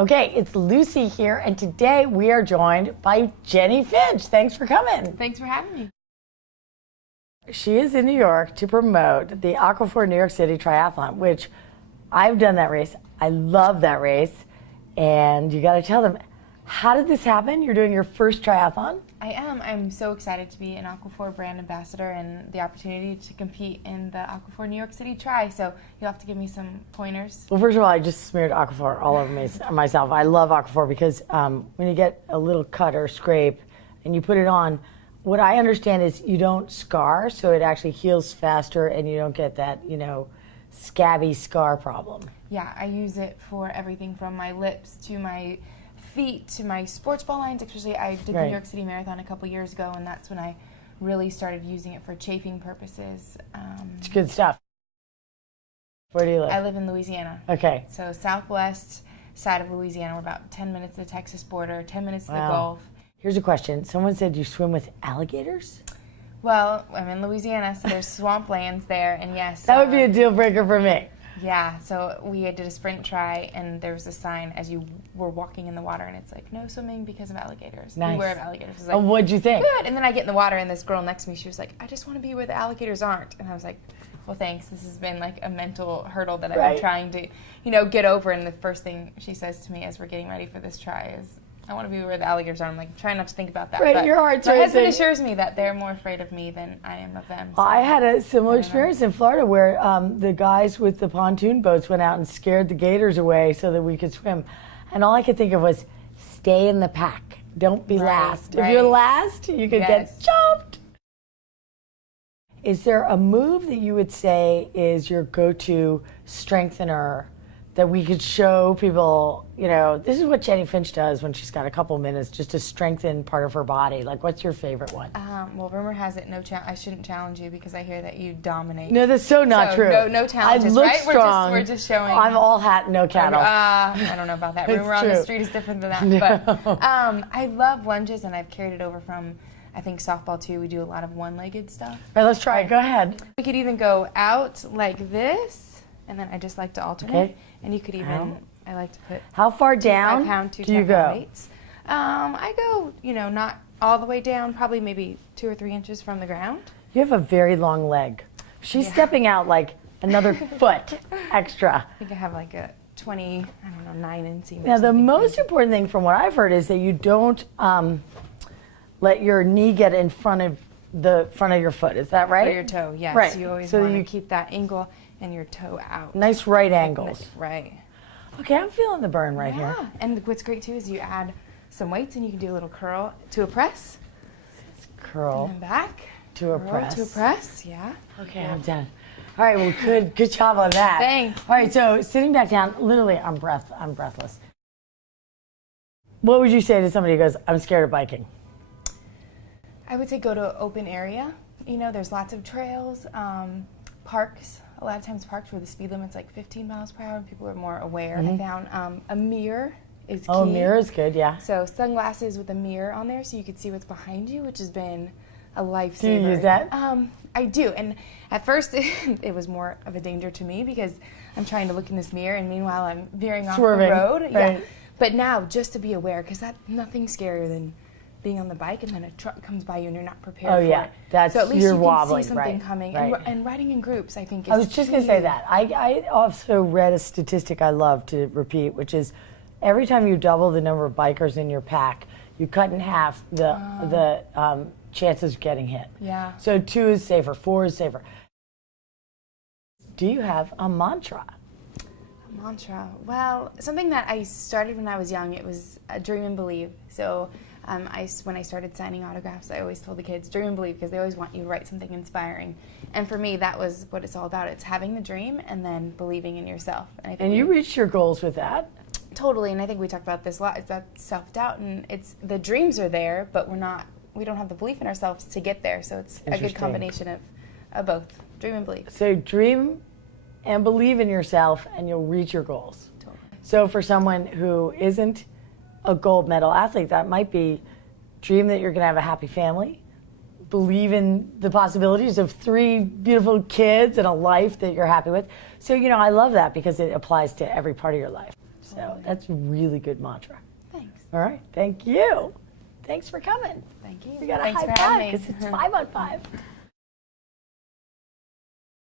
Okay, it's Lucy here, and today we are joined by Jennie Finch. Thanks for coming. Thanks for having me. She is in New York to promote the Aquaphor New York City Triathlon, which I've done that race. I love that race, and you got to tell them, how did this happen? You're doing your first triathlon? I am. I'm so excited to be an Aquaphor brand ambassador and the opportunity to compete in the Aquaphor New York City Tri. So you'll have to give me some pointers. Well, first of all, I just smeared Aquaphor all over myself. I love Aquaphor because when you get a little cut or scrape and you put it on, what I understand is you don't scar, so it actually heals faster and you don't get that, scabby scar problem. Yeah, I use it for everything from my lips to my feet to my sports ball lines. Especially, I did the New York City Marathon a couple years ago, and that's when I really started using it for chafing purposes. It's good stuff. Where do you live? I live in Louisiana. Okay. So southwest side of Louisiana. We're about 10 minutes to the Texas border, 10 minutes to the Gulf. Here's a question. Someone said you swim with alligators? Well, I'm in Louisiana, so there's swamplands there, and yes. That would be a deal breaker for me. Yeah, so we did a sprint try, and there was a sign as you were walking in the water, and it's like, no swimming because of alligators. Nice. Beware of alligators. Like, oh, what'd you think? Good. And then I get in the water, and this girl next to me, she was like, I just want to be where the alligators aren't. And I was like, well, thanks. This has been like a mental hurdle that I've been trying to, get over. And the first thing she says to me as we're getting ready for this try is, I want to be where the alligators are. I'm like, trying not to think about that. Right, but your heart's my racing. husband assures me that they're more afraid of me than I am of them. So. I had a similar experience in Florida where the guys with the pontoon boats went out and scared the gators away so that we could swim. And all I could think of was, stay in the pack. Don't be last. If you're last, you could get jumped. Is there a move that you would say is your go-to strengthener that we could show people, this is what Jennie Finch does when she's got a couple minutes just to strengthen part of her body? Like, what's your favorite one? Well, rumor has it, I shouldn't challenge you because I hear that you dominate. No, that's so not true. No challenges, I look right? strong. We're just showing. I'm all hat, no cattle. I don't know about that. Rumor on the street is different than that. No. But I love lunges, and I've carried it over from, I think, softball too. We do a lot of one-legged stuff. All right, let's try it. Go ahead. We could even go out like this, and then I just like to alternate. Okay. And you could even, I like to put how far down 5 pound, 2 do you go? Weights. I go, not all the way down, probably maybe 2 or 3 inches from the ground. You have a very long leg. She's stepping out like another foot extra. I think I have like a 9 inch. Now, the most important thing from what I've heard is that you don't let your knee get in front of the front of your foot. Is that right? Or your toe, yes. Right. You always so want you to keep that angle and your toe out. Nice right angles. Right. Okay, I'm feeling the burn right here. And what's great too is you add some weights and you can do a little curl to a press. Curl. And then back. To a press. To a press, yeah. Okay, I'm done. All right, well, good job on that. Thanks. All right, so sitting back down, literally, I'm breathless. What would you say to somebody who goes, I'm scared of biking? I would say go to an open area. There's lots of trails, parks. A lot of times parks where the speed limit's like 15 miles per hour and people are more aware. I found a mirror is key. Oh, a mirror is good, yeah. So sunglasses with a mirror on there so you can see what's behind you, which has been a lifesaver. Do you use that? I do. And at first it was more of a danger to me because I'm trying to look in this mirror and meanwhile I'm veering off the road. Right. Yeah. But now just to be aware, because nothing's scarier than being on the bike and then a truck comes by you and you're not prepared for it. That's, so at least you're you can wobbling, see something coming. And riding in groups, I think, is I was just going to say that. I also read a statistic I love to repeat, which is every time you double the number of bikers in your pack, you cut in half the chances of getting hit. Yeah. So 2 is safer, 4 is safer. Do you have a mantra? A mantra? Well, something that I started when I was young, it was dream and believe. So when I started signing autographs, I always told the kids, dream and believe, because they always want you to write something inspiring. And for me, that was what it's all about. It's having the dream and then believing in yourself. And you reached your goals with that? Totally, and I think we talked about this a lot. It's that self-doubt, and it's the dreams are there, but we don't have the belief in ourselves to get there. So it's a good combination of both, dream and believe. So dream and believe in yourself, and you'll reach your goals. Totally. So for someone who isn't a gold medal athlete, that might be dream that you're going to have a happy family, believe in the possibilities of 3 beautiful kids and a life that you're happy with. So, I love that because it applies to every part of your life. So that's a really good mantra. Thanks. All right, thank you. Thanks for coming. Thank you. We got a Thanks high for having five me. because it's 5 on 5.